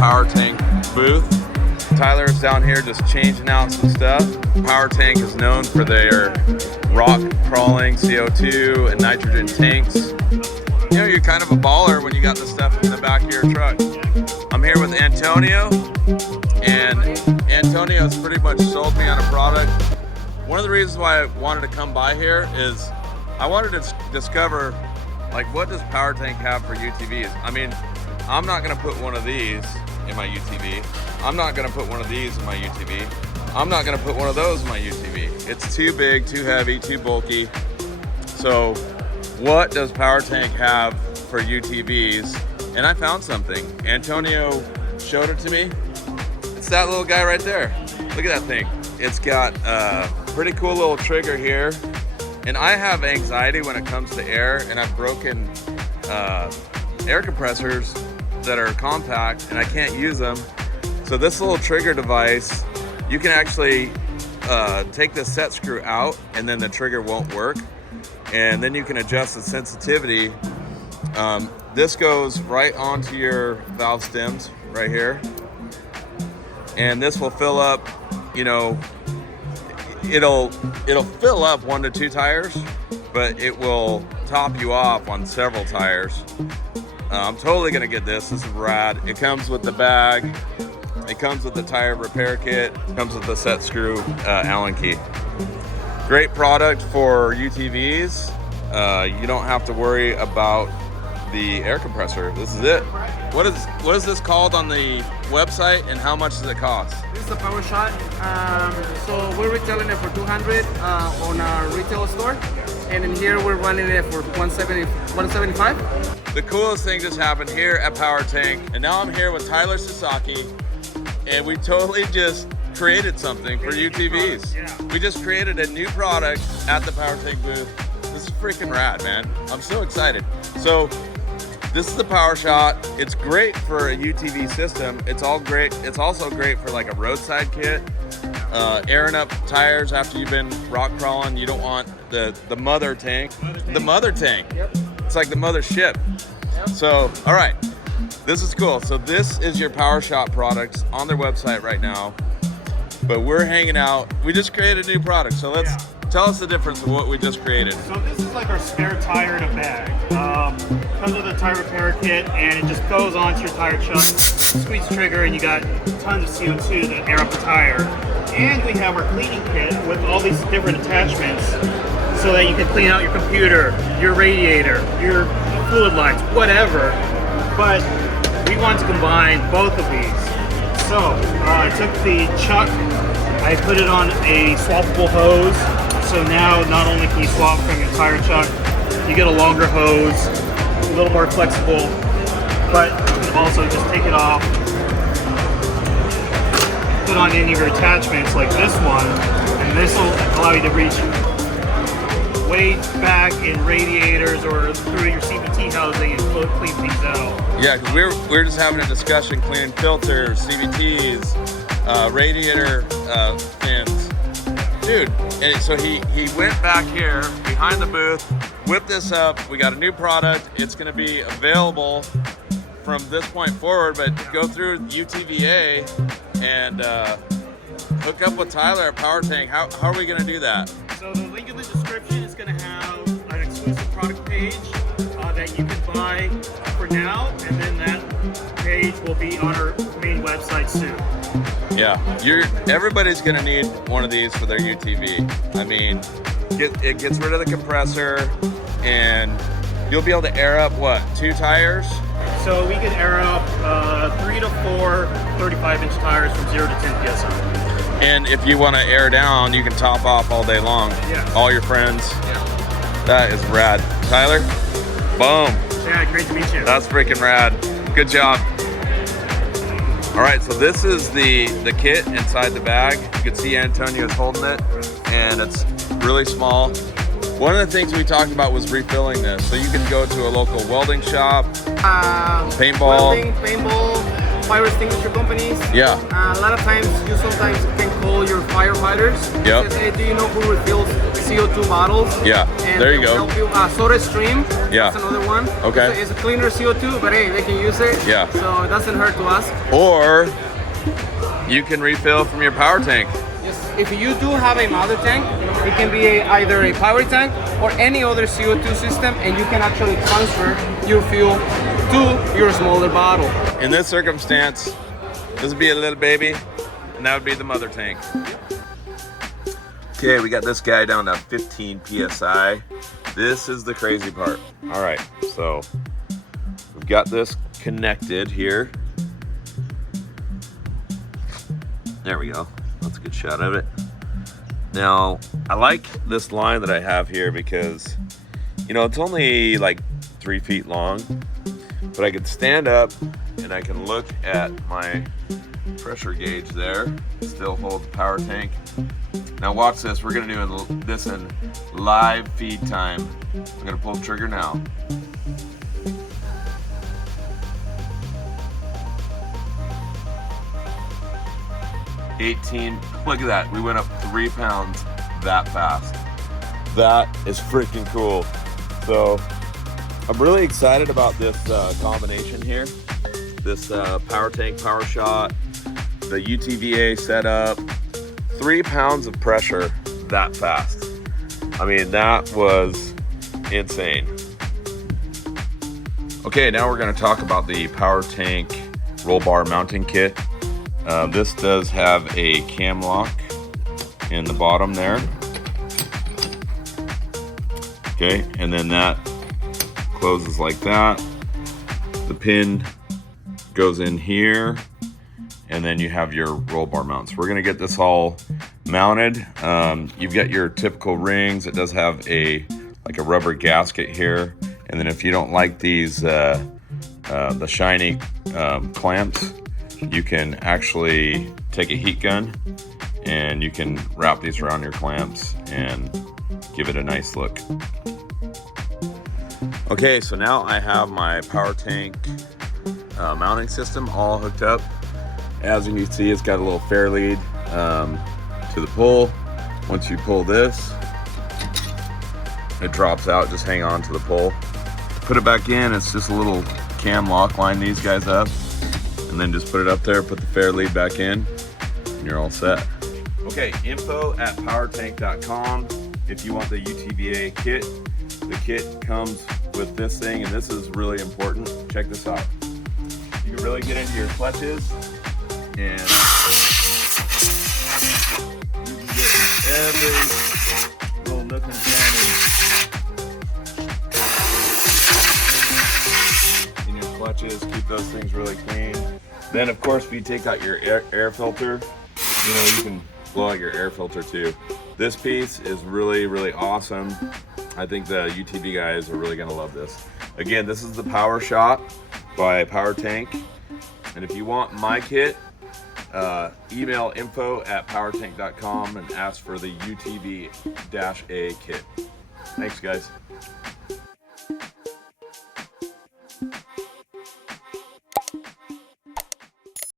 Power Tank booth. Tyler's down here just changing out some stuff. Power Tank is known for their rock crawling CO2 and nitrogen tanks. You know, you're kind of a baller when you got the stuff in the back of your truck. I'm here with Antonio, and Antonio's pretty much sold me on a product. One of the reasons why I wanted to come by here is I wanted to discover, like, what does Power Tank have for UTVs? I mean, I'm not gonna put one of these in my UTV. I'm not gonna put one of these in my UTV. I'm not gonna put one of those in my UTV. It's too big, too heavy, too bulky. So what does Power Tank have for UTVs? And I found something. Antonio showed it to me. It's that little guy right there. Look at that thing. It's got a pretty cool little trigger here. And I have anxiety when it comes to air, and I've broken air compressors that are compact and I can't use them. So this little trigger device, you can actually take the set screw out and then the trigger won't work. And then you can adjust the sensitivity. This goes right onto your valve stems right here. And this will fill up, you know, it'll fill up 1 to 2 tires, but it will top you off on several tires. I'm totally gonna get this. This is rad. It comes with the bag. It comes with the tire repair kit. It comes with the set screw Allen key. Great product for UTVs. You don't have to worry about the air compressor. This is it. What is this called on the website, and how much does it cost? This is a Power Shot. So we're retailing it for $200 on our retail store, and in here we're running it for $175. The coolest thing just happened here at Power Tank, and now I'm here with Tyler Sasaki, and we totally just created something for UTVs. Yeah. We just created a new product at the Power Tank booth. This is freaking rad, man. I'm so excited. So this is the Power Shot. It's great for a UTV system. It's all great. It's also great for like a roadside kit. Airing up tires after you've been rock crawling. You don't want the mother tank. The mother tank. Yep. It's like the mother ship. Yep. So, all right, this is cool. So this is your Power Shot products on their website right now. But we're hanging out. We just created a new product. So let's tell us the difference of what we just created. So this is like our spare tire in a bag. Comes with a tire repair kit, and it just goes onto your tire chuck, squeeze trigger, and you got tons of CO2 to air up the tire. And we have our cleaning kit with all these different attachments so that you can clean out your computer, your radiator, your fluid lines, whatever. But we want to combine both of these. So I took the chuck, I put it on a swappable hose. So now not only can you swap from your tire chuck, you get a longer hose, a little more flexible, but you can also just take it off, put on any of your attachments like this one, and this will allow you to reach way back in radiators or through your CVT housing and clean things out. Yeah, because we're just having a discussion cleaning filters, CVTs, radiator fins. Dude, and so he went back here behind the booth, whipped this up. We got a new product. It's going to be available from this point forward, but go through UTV-A and hook up with Tyler at Power Tank. How are we going to do that? So the link in the description is going to have an exclusive product page that you can buy for now, and then that page will be on our main website soon. Yeah, everybody's gonna need one of these for their UTV. I mean, it gets rid of the compressor, and you'll be able to air up, what, 2 tires? So we can air up 3 to 4 35-inch tires from 0 to 10 PSI. And if you want to air down, you can top off all day long. Yeah. All your friends. Yeah. That is rad. Tyler, boom. Yeah, great to meet you. That's freaking rad. Good job. All right, so this is the kit inside the bag. You can see Antonio's holding it, and it's really small. One of the things we talked about was refilling this. So you can go to a local welding shop, paintball. Welding, paintball, fire extinguisher companies. Yeah. A lot of times you sometimes can call your firefighters. Yep. Say, hey, do you know who refills CO2 bottles. Yeah, And there you they'll go. help you, Soda Stream. Yeah. That's another one. Okay. It's a cleaner CO2, but hey, they can use it. Yeah. So it doesn't hurt to ask. Or you can refill from your power tank. Yes. If you do have a mother tank, it can be either a power tank or any other CO2 system, and you can actually transfer your fuel to your smaller bottle. In this circumstance, this would be a little baby, and that would be the mother tank. Okay, we got this guy down to 15 PSI. This is the crazy part. All right, so we've got this connected here. There we go. That's a good shot of it. Now, I like this line that I have here because, you know, it's only like 3 feet long, but I can stand up and I can look at my pressure gauge there, still hold the power tank. Now watch this, we're gonna do this in live feed time. I'm gonna pull the trigger now. Look at that, we went up 3 pounds that fast. That is freaking cool. So I'm really excited about this combination here. This power tank, power shot, the UTV-A setup, 3 pounds of pressure that fast. I mean, that was insane. Okay, now we're gonna talk about the power tank roll bar mounting kit. This does have a cam lock in the bottom there. Okay, and then that closes like that. The pin goes in here, and then you have your roll bar mounts. We're gonna get this all mounted. You've got your typical rings. It does have like a rubber gasket here, and then if you don't like these the shiny clamps, you can actually take a heat gun and you can wrap these around your clamps and give it a nice look. Okay, so now I have my power tank mounting system all hooked up. As you can see, it's got a little fair lead to the pull. Once you pull this, it drops out. Just hang on to the pole. Put it back in, it's just a little cam lock. Line these guys up, and then just put it up there, put the fair lead back in, and you're all set. Okay, info@powertank.com if you want the UTV-A kit. The kit comes with this thing, and this is really important. Check this out. You can really get into your clutches, and you can get in every little nook and cranny in your clutches. Keep those things really clean. Then, of course, if you take out your air filter, you know, you can blow out your air filter too. This piece is really, really awesome. I think the UTV guys are really gonna love this. Again, this is the Power Shot by Power Tank. And if you want my kit, email info@powertank.com and ask for the UTV-A kit. Thanks, guys.